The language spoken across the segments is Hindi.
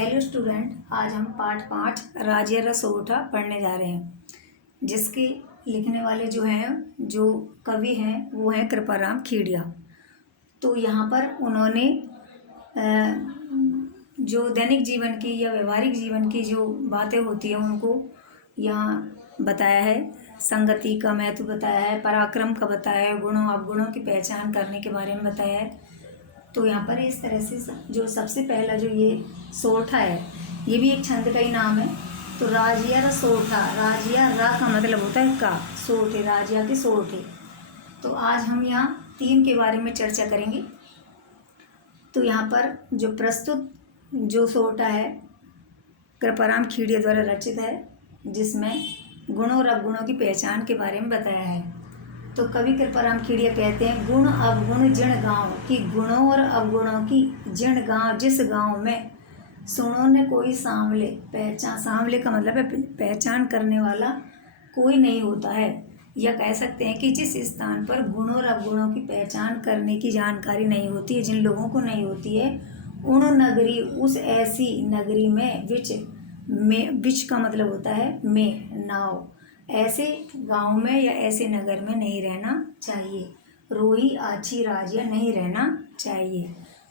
हेलो स्टूडेंट, आज हम पाठ 5 राज्य रसोठा पढ़ने जा रहे हैं, जिसके लिखने वाले जो कवि हैं वो हैं कृपाराम खेड़िया। तो यहाँ पर उन्होंने जो दैनिक जीवन की या व्यवहारिक जीवन की जो बातें होती हैं उनको यहाँ बताया है। संगति का महत्व बताया है, पराक्रम का बताया है, गुणों अवगुणों की पहचान करने के बारे में बताया है। तो यहाँ पर इस तरह से जो सबसे पहला जो ये सोरठा है, ये भी एक छंद का ही नाम है। तो राजिया र सोरठा, राजिया रा का मतलब होता है का, सोरठे राजिया के सोरठे। तो आज हम यहाँ 3 के बारे में चर्चा करेंगे। तो यहाँ पर जो प्रस्तुत जो सोरठा है कृपाराम खेड़िया द्वारा रचित है, जिसमें गुणों और अवगुणों की पहचान के बारे में बताया है। तो कवि कृपाराम खेड़िया कहते हैं, गुण अवगुण जिण गाँव, कि गुणों और अवगुणों की जिण गाँव, जिस गांव में सुनो ने कोई सांवले, पहचान, सांवले का मतलब है पहचान करने वाला कोई नहीं होता है। या कह सकते हैं कि जिस स्थान पर गुणों और अवगुणों की पहचान करने की जानकारी नहीं होती है, जिन लोगों को नहीं होती है, उन नगरी, उस ऐसी नगरी में विच का मतलब होता है में, नाव, ऐसे गांव में या ऐसे नगर में नहीं रहना चाहिए। रोही आछी राजिया नहीं रहना चाहिए।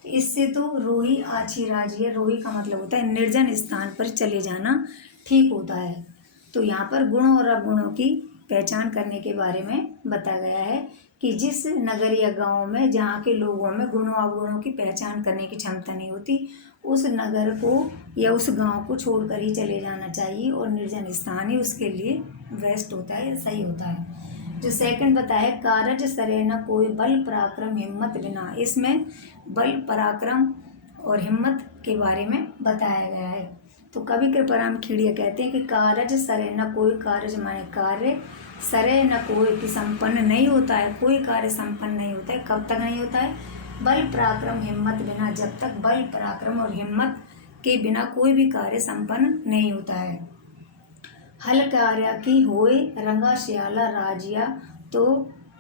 तो इससे तो रोही आछी राजिया, रोही का मतलब होता है निर्जन स्थान पर चले जाना ठीक होता है। तो यहाँ पर गुणों और अवगुणों की पहचान करने के बारे में बताया गया है कि जिस नगर या गांव में जहाँ के लोगों में गुणों अवगुणों की पहचान करने की क्षमता नहीं होती, उस नगर को या उस गांव को छोड़कर ही चले जाना चाहिए, और निर्जन स्थान ही उसके लिए बेस्ट होता है, सही होता है। जो सेकंड बताया, कारज सरे न कोई बल पराक्रम हिम्मत बिना, इसमें बल पराक्रम और हिम्मत के बारे में बताया गया है। तो कवि कृपाराम खेड़िया कहते हैं कि कारज सरे न कोई, कारज माने कार्य, सरे न कोई कि संपन्न नहीं होता है, कोई कार्य संपन्न नहीं होता है। कब तक नहीं होता है? बल पराक्रम हिम्मत बिना, जब तक बल पराक्रम और हिम्मत के बिना कोई भी कार्य संपन्न नहीं होता है। हल कार्य की होए रंगा श्याला राजिया। तो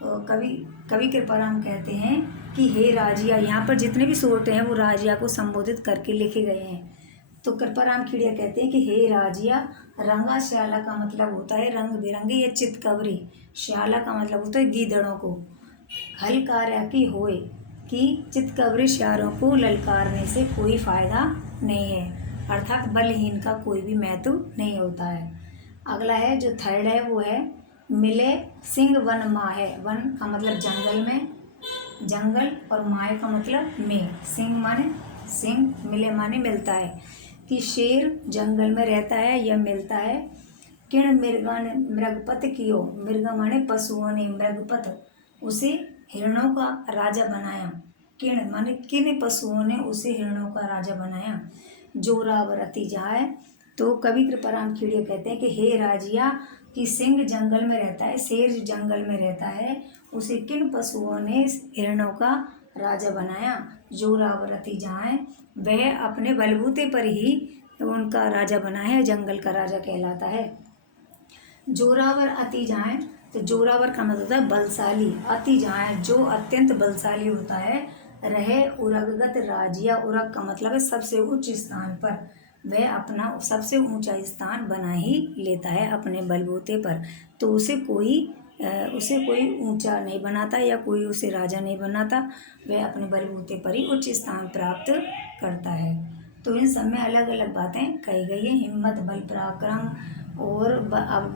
कवि कृपाराम कहते हैं कि हे राजिया, यहाँ पर जितने भी सोरठे हैं वो राजिया को संबोधित करके लिखे गए हैं। तो कृपाराम खेड़िया कहते हैं कि हे राजिया, रंगा श्याला का मतलब होता है रंग बिरंगे या चितकबरी, श्याला का मतलब होता है गीदड़ों को। हल कार्य की होए कि चितकबरी श्यालों को ललकारने से कोई फायदा नहीं है, अर्थात बलहीन का कोई भी महत्व नहीं होता है। अगला है जो थर्ड है वो है, मिले सिंह वन माहे, वन का मतलब जंगल में, जंगल, और माहे का मतलब में। सिंह माने सिंह, मिले माने मिलता है, कि शेर जंगल में रहता है या मिलता है। किण मृगा ने मृगपत कियो, मृग माने पशुओं ने, मृगपत उसे हिरणों का राजा बनाया। किण माने किन पशुओं ने उसे हिरणों का राजा बनाया। जोरावर अति जाए। तो कवि कृपाराम खेड़िया कहते हैं कि हे राजिया, कि सिंह जंगल में रहता है, शेर जंगल में रहता है, उसे किन पशुओं ने हिरणों का राजा बनाया। जोरावर अति जाए, वह अपने बलबूते पर ही उनका राजा बना है, जंगल का राजा कहलाता है। जोरावर अति जाए, तो जोरावर का मतलब होता है बलशाली, अति जाए जो अत्यंत बलशाली होता है। रहे उरगगत राजिया, उरग का मतलब है सबसे उच्च स्थान पर, वह अपना सबसे ऊंचा स्थान बना ही लेता है अपने बलबूते पर। तो उसे कोई ऊंचा नहीं बनाता या कोई उसे राजा नहीं बनाता, वह अपने बलबूते पर ही उच्च स्थान प्राप्त करता है। तो इन सब में अलग अलग बातें कही गई हैं, हिम्मत, बल पराक्रम और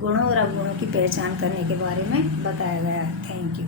गुणों और अवगुणों की पहचान करने के बारे में बताया गया है। Thank you.